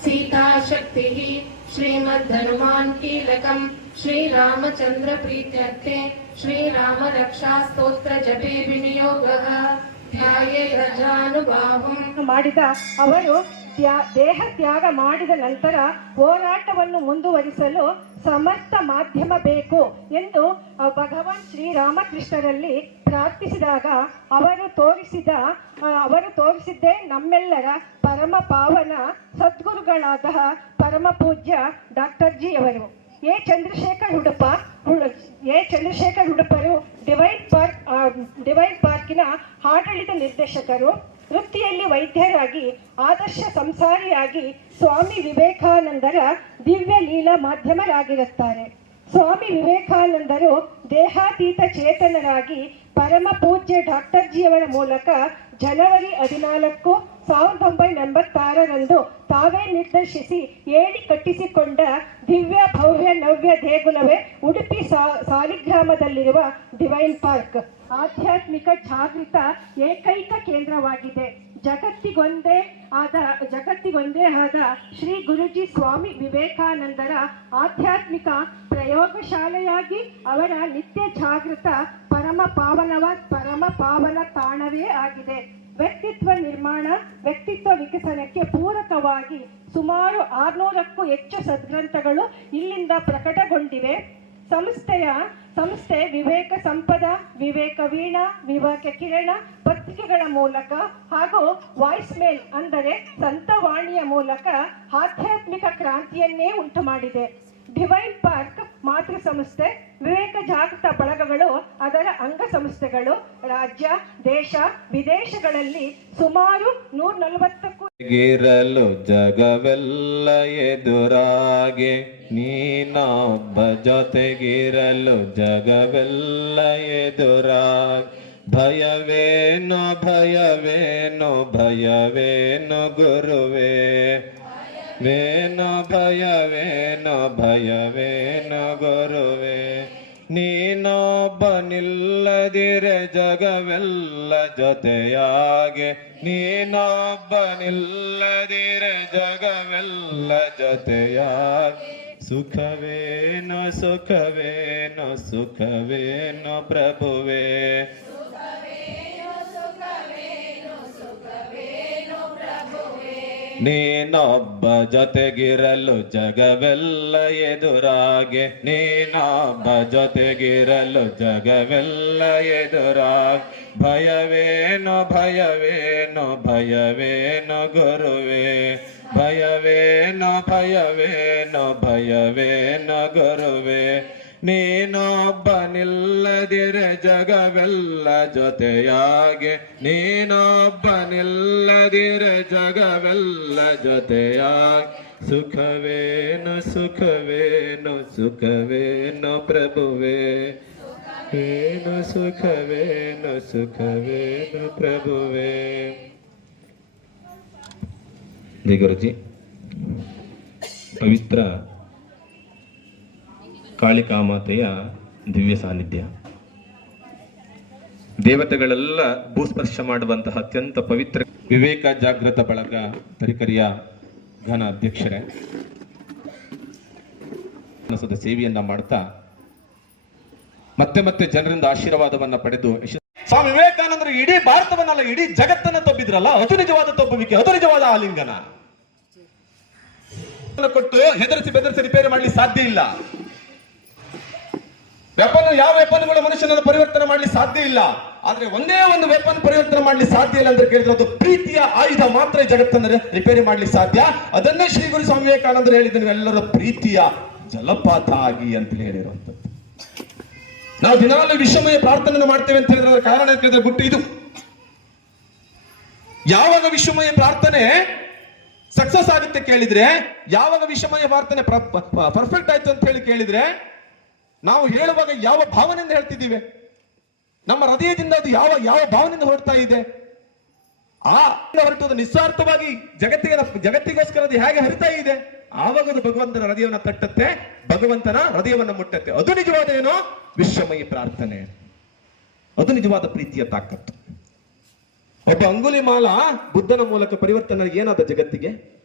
सीताशक्तिः श्रीमद्धनुमान् कीलकम् श्रीरामचन्द्रप्रीत्यर्थे श्रीरामरक्षास्तोत्रजपे विनियोगः ध्याये रजानुबाहुम् ಮಾಡಿದ ಅವರು ತ್ಯಾ- ದೇಹ ತ್ಯಾಗ ಮಾಡಿದ ನಂತರ ಹೋರಾಟವನ್ನು ಮುಂದುವರಿಸಲು ಸಮರ್ಥ ಮಾಧ್ಯಮ ಬೇಕು ಎಂದು ಭಗವಾನ್ ಶ್ರೀರಾಮಕೃಷ್ಣರಲ್ಲಿ ಪ್ರಾರ್ಥಿಸಿದಾಗ ಅವರು ತೋರಿಸಿದ ಅವರು ತೋರಿಸಿದ್ದೇ ನಮ್ಮೆಲ್ಲರ ಪರಮ ಪಾವನ ಸದ್ಗುರುಗಳಾದ ಪರಮ ಪೂಜ್ಯ ಡಾಕ್ಟರ್ ಜಿ ಅವರು. ಎ ಚಂದ್ರಶೇಖರ್ ಹುಡುಪ ಹುಡು- ಎ ಚಂದ್ರಶೇಖರ್ ಹುಡುಪರು ಡಿವೈನ್ ಪಾರ್ಕ್ ಡಿವೈನ್ ಪಾರ್ಕಿನ ಆಡಳಿತ ನಿರ್ದೇಶಕರು, ವೃತ್ತಿಯಲ್ಲಿ ವೈದ್ಯರಾಗಿ ಆದರ್ಶ ಸಂಸಾರಿಯಾಗಿ ಸ್ವಾಮಿ ವಿವೇಕಾನಂದರ ದಿವ್ಯ ಲೀಲಾ ಮಾಧ್ಯಮರಾಗಿರುತ್ತಾರೆ. ಸ್ವಾಮಿ ವಿವೇಕಾನಂದರು ದೇಹಾತೀತ ಚೇತನರಾಗಿ ಪರಮ ಪೂಜ್ಯ ಡಾಕ್ಟರ್ ಜಿಯವರ ಮೂಲಕ ಜನವರಿ ಹದಿನಾಲ್ಕು ಸಾವಿರದ ಒಂಬೈನೂರ ಎಂಬತ್ತಾರರಂದು ತಾವೇ ನಿರ್ದೇಶಿಸಿ ಏಳಿ ಕಟ್ಟಿಸಿಕೊಂಡ ದಿವ್ಯ ಭವ್ಯ ನವ್ಯ ದೇಗುಲವೇ ಉಡುಪಿ ಸಾ- ಸಾಲಿಗ್ರಾಮದಲ್ಲಿರುವ ಡಿವೈನ್ ಪಾರ್ಕ್. ಆಧ್ಯಾತ್ಮಿಕ ಜಾಗೃತ ಏಕೈಕ ಕೇಂದ್ರವಾಗಿದೆ. ಜಗತ್ತಿಗೊಂದೇ ಆದ ಜಗತ್ತಿಗೊಂದೇ ಆದ ಶ್ರೀ ಗುರುಜಿ ಸ್ವಾಮಿ ವಿವೇಕಾನಂದರ ಆಧ್ಯಾತ್ಮಿಕ ಪ್ರಯೋಗಶಾಲೆಯಾಗಿ ಅವರ ನಿತ್ಯ ಜಾಗೃತ ಪರಮ ಪಾವನವ, ಪರಮ ಪಾವನ ತಾಣವೇ ಆಗಿದೆ. ವ್ಯಕ್ತಿತ್ವ ನಿರ್ಮಾಣ, ವ್ಯಕ್ತಿತ್ವ ವಿಕಸನಕ್ಕೆ ಪೂರಕವಾಗಿ ಸುಮಾರು ಆರ್ನೂರಕ್ಕೂ ಹೆಚ್ಚು ಸದ್ಗ್ರಂಥಗಳು ಇಲ್ಲಿಂದ ಪ್ರಕಟಗೊಂಡಿವೆ. ಸಂಸ್ಥೆಯ ಸಂಸ್ಥೆ ವಿವೇಕ ಸಂಪದ, ವಿವೇಕ ವೀಣಾ, ವಿವೇಕ ಕಿರಣ ಪತ್ರಿಕೆಗಳ ಮೂಲಕ ಹಾಗೂ ವಾಯ್ಸ್ ಮೇಲ್ ಅಂದರೆ ಸಂತವಾಣಿಯ ಮೂಲಕ ಆಧ್ಯಾತ್ಮಿಕ ಕ್ರಾಂತಿಯನ್ನೇ ಉಂಟು ಮಾಡಿದೆ. ಡಿವೈನ್ ಪಾರ್ಕ್ ಮಾತೃ ಸಂಸ್ಥೆ ವಿವೇಕ ಜಾಗೃತ ಬಳಗಗಳು ಅದರ ಅಂಗ ಸಂಸ್ಥೆಗಳು ರಾಜ್ಯ ದೇಶ ವಿದೇಶಗಳಲ್ಲಿ ಸುಮಾರು ನೂರ ನಲವತ್ತಕ್ಕೂ ಗಿರಲು ಜಗವೆಲ್ಲ ಎದುರಾಗೆ ನೀನೊಬ್ಬ ಜೊತೆಗಿರಲು ಜಗವೆಲ್ಲ ಎದುರಾಗ. ಭಯವೇನು ಭಯವೇನು ಭಯವೇನು ಗುರುವೇ? ವೇನು ಭಯವೇನೋ ಭಯವೇನೋ ಗುರುವೇ ನೀನೊಬ್ಬ ನಿಲ್ಲದಿರೆ ಜಗವೆಲ್ಲ ಜೊತೆಯಾಗೆ. ನೀನೊಬ್ಬನಿಲ್ಲದಿರೆ ಜಗವೆಲ್ಲ ಜೊತೆಯಾಗೆ. ಸುಖವೇನು ಸುಖವೇನು ಸುಖವೇನು ಪ್ರಭುವೇ. ನೀನೊಬ್ಬ ಜೊತೆಗಿರಲು ಜಗವೆಲ್ಲ ಎದುರಾಗೆ. ನೀನೊಬ್ಬ ಜೊತೆಗಿರಲು ಜಗವೆಲ್ಲ ಎದುರಾಗೆ. ಭಯವೇನು ಭಯವೇನು ಭಯವೇನು ಗುರುವೇ. ಭಯವೇನು ಭಯವೇನು ಭಯವೇನು ಗುರುವೇ. ನೀನೊಬ್ಬ ನಿಲ್ಲದಿರೆ ಜಗವೆಲ್ಲ ಜೊತೆಯಾಗೆ. ನೀನೊಬ್ಬ ನಿಲ್ಲದಿರೆ ಜಗವೆಲ್ಲ ಜೊತೆಯಾಗಿ. ಸುಖವೇನು ಸುಖವೇನು ಸುಖವೇನು ಪ್ರಭುವೇ. ಏನು, ಸುಖವೇನು ಸುಖವೇನು ಪ್ರಭುವೇ. ಗುರುಜಿ. ಪವಿತ್ರ ಕಾಳಿಕಾಮಾತೆಯ ದಿವ್ಯ ಸಾನ್ನಿಧ್ಯ. ದೇವತೆಗಳೆಲ್ಲ ಭೂಸ್ಪರ್ಶ ಮಾಡುವಂತಹ ಅತ್ಯಂತ ಪವಿತ್ರ ವಿವೇಕ ಜಾಗೃತ ಬಳಗ ತರಿಕರಿಯ ಘನ ಅಧ್ಯಕ್ಷರೇ. ಸದ ಸೇವೆಯನ್ನ ಮಾಡ್ತಾ ಮತ್ತೆ ಮತ್ತೆ ಜನರಿಂದ ಆಶೀರ್ವಾದವನ್ನ ಪಡೆದು ಸ್ವಾಮಿ ವಿವೇಕಾನಂದರು ಇಡೀ ಭಾರತವನ್ನಲ್ಲ, ಇಡೀ ಜಗತ್ತನ್ನ ತಬ್ಬಿದ್ರಲ್ಲ? ಅದು ನಿಜವಾದ ತಬ್ಬುವಿಕೆ, ಅದು ನಿಜವಾದ ಆಲಿಂಗನ? ಕೊಟ್ಟು ಹೆದರಿಸಿ ಬೆದರಿಸಿ ರಿಪೇರಿ ಮಾಡಲಿಕ್ಕೆ ಸಾಧ್ಯ ಇಲ್ಲ. ವೆಪನ್ ಯಾವ ವೆಪನ್ಗಳು ಮನುಷ್ಯನನ್ನು ಪರಿವರ್ತನೆ ಮಾಡಲಿಕ್ಕೆ ಸಾಧ್ಯ ಇಲ್ಲ? ಆದ್ರೆ ಒಂದೇ ಒಂದು ವೆಪನ್ ಪರಿವರ್ತನೆ ಮಾಡ್ಲಿಕ್ಕೆ ಸಾಧ್ಯ ಇಲ್ಲ ಅಂತ ಕೇಳಿದ್ರೆ ಅದು ಪ್ರೀತಿಯ ಆಯುಧ ಮಾತ್ರ ಈ ಜಗತ್ತನ್ನು ರಿಪೇರಿ ಮಾಡ್ಲಿಕ್ಕೆ ಸಾಧ್ಯ? ಅದನ್ನೇ ಶ್ರೀ ಗುರು ಸ್ವಾಮಿ ವಿವೇಕಾನಂದರು ಹೇಳಿದ್ರು ಎಲ್ಲರ ಪ್ರೀತಿಯ ಜಲಪಾತ ಆಗಿ ಅಂತ ಹೇಳಿರುವಂತದ್ದು ನಾವು ದಿನಾಲು ವಿಶ್ವಮಯ ಪ್ರಾರ್ಥನೆ ಮಾಡ್ತೇವೆ ಅಂತ ಹೇಳಿದ್ರೆ ಕಾರಣ ಕೇಳಿದ್ರೆ ಗುಟ್ಟು ಇದು. ಯಾವಾಗ ವಿಶ್ವಮಯ ಪ್ರಾರ್ಥನೆ ಸಕ್ಸಸ್ ಆಗುತ್ತೆ ಕೇಳಿದ್ರೆ, ಯಾವಾಗ ವಿಶ್ವಮಯ ಪ್ರಾರ್ಥನೆ ಪರ್ಫೆಕ್ಟ್ ಆಯ್ತು ಅಂತ ಹೇಳಿ ಕೇಳಿದ್ರೆ ನಾವು ಹೇಳುವಾಗ ಯಾವ ಭಾವನೆಯಿಂದ ಹೇಳ್ತಿದ್ದೀವಿ? ನಮ್ಮ ಹೃದಯದಿಂದ ಅದು ಯಾವ ಯಾವ ಭಾವನೆಯಿಂದ ಹೊರಡ್ತಾ ಇದೆ? ಆ ಹೊರಟುವುದು ನಿಸ್ವಾರ್ಥವಾಗಿ ಜಗತ್ತಿಗೆ, ಜಗತ್ತಿಗೋಸ್ಕರ ಅದು ಹೇಗೆ ಹರಿತಾ ಇದೆ? ಆವಾಗ ಅದು ಭಗವಂತನ ಹೃದಯವನ್ನು ತಟ್ಟತ್ತೆ, ಭಗವಂತನ ಹೃದಯವನ್ನು ಮುಟ್ಟತ್ತೆ. ಅದು ನಿಜವಾದ ಏನೋ? ವಿಶ್ವಮಯಿ ಪ್ರಾರ್ಥನೆ. ಅದು ನಿಜವಾದ ಪ್ರೀತಿಯ ತಾಕತ್ತು. ಒಬ್ಬ ಅಂಗುಲಿ ಮಾಲ ಬುದ್ಧನ ಮೂಲಕ ಪರಿವರ್ತನೆ ಏನಾದ ಜಗತ್ತಿಗೆ?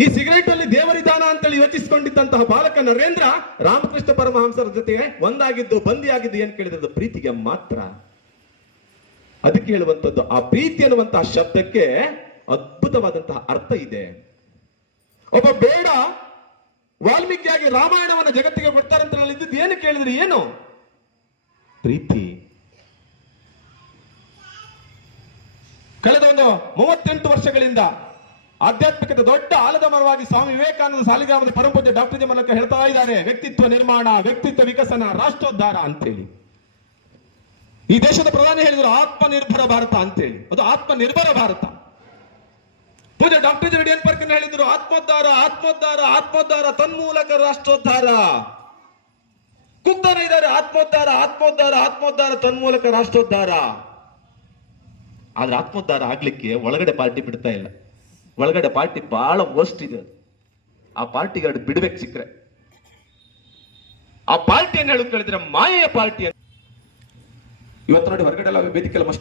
ಈ ಸಿಗರೇಟ್ ಅಲ್ಲಿ ದೇವರಿದಾನ ಅಂತೇಳಿ ಯೋಚಿಸಿಕೊಂಡಿದ್ದಂತಹ ಬಾಲಕ ನರೇಂದ್ರ ರಾಮಕೃಷ್ಣ ಪರಮಹಂಸರ ಜೊತೆಗೆ ಒಂದಾಗಿದ್ದು ಬಂದಿಯಾಗಿದ್ದು ಏನ್ ಕೇಳಿದ್ರು ಪ್ರೀತಿಗೆ ಮಾತ್ರ. ಅದಕ್ಕೆ ಹೇಳುವಂಥದ್ದು, ಆ ಪ್ರೀತಿ ಅನ್ನುವಂತಹ ಶಬ್ದಕ್ಕೆ ಅದ್ಭುತವಾದಂತಹ ಅರ್ಥ ಇದೆ. ಒಬ್ಬ ಬೇಡ ವಾಲ್ಮೀಕಿಯಾಗಿ ರಾಮಾಯಣವನ್ನ ಜಗತ್ತಿಗೆ ಬರ್ತಾರಂತ ಹೇಳಿದ್ದು ಏನು ಕೇಳಿದ್ರಿ? ಏನು? ಪ್ರೀತಿ. ಕಳೆದ ಒಂದು ಮೂವತ್ತೆಂಟು ವರ್ಷಗಳಿಂದ ಆಧ್ಯಾತ್ಮಿಕತೆ ದೊಡ್ಡ ಆಲದ ಮರವಾಗಿ ಸ್ವಾಮಿ ವಿವೇಕಾನಂದ ಸಾಲಿಗ್ರಾಮದ ಪರಮಪೂಜ್ಯ ಡಾಕ್ಟರ್ ಜಿ ಮೂಲಕ ಹೇಳ್ತಾ ಇದ್ದಾರೆ, ವ್ಯಕ್ತಿತ್ವ ನಿರ್ಮಾಣ, ವ್ಯಕ್ತಿತ್ವ ವಿಕಸನ, ರಾಷ್ಟ್ರೋದ್ಧಾರ ಅಂತೇಳಿ. ಈ ದೇಶದ ಪ್ರಧಾನಿ ಹೇಳಿದ್ರು ಆತ್ಮನಿರ್ಭರ ಭಾರತ ಅಂತೇಳಿ. ಅದು ಆತ್ಮನಿರ್ಭರ ಭಾರತ. ಪೂಜೆ ಡಾಕ್ಟರ್ ಜಿ ರೆಡ್ಡಿಯನ್ ಪರ್ಕನ್ ಹೇಳಿದ್ರು ಆತ್ಮೋದ್ಧಾರ ಆತ್ಮೋದ್ಧಾರ ಆತ್ಮೋದ್ಧಾರ, ತನ್ಮೂಲಕ ರಾಷ್ಟ್ರೋದ್ಧಾರ. ಕುಗ್ತಾನೆ ಇದ್ದಾರೆ, ಆತ್ಮೋದ್ಧಾರ ಆತ್ಮೋದ್ಧಾರ ಆತ್ಮೋದ್ಧಾರ, ತನ್ಮೂಲಕ ರಾಷ್ಟ್ರೋದ್ಧಾರ. ಆದ್ರೆ ಆತ್ಮೋದ್ಧಾರ ಆಗ್ಲಿಕ್ಕೆ ಒಳಗಡೆ ಪಾರ್ಟಿ ಬಿಡ್ತಾ ಇಲ್ಲ. ಒಳಗಡೆ ಪಾರ್ಟಿ ಬಹಳ ಮೋಸ್ಟ್ ಇದೆ. ಆ ಪಾರ್ಟಿಗೆ ಎರಡು ಬಿಡ್ಬೇಕು ಸಿಕ್ಕರೆ ಆ ಪಾರ್ಟಿ ಏನ್ ಹೇಳೋದು ಕೇಳಿದ್ರೆ ಮಾಯೆಯ ಪಾರ್ಟಿ ಇವತ್ತು ನೋಡಿ ಹೊರಗಡೆ ಎಲ್ಲ ವೇದಿಕೆಯಲ್ಲ ಮಸ್ತ್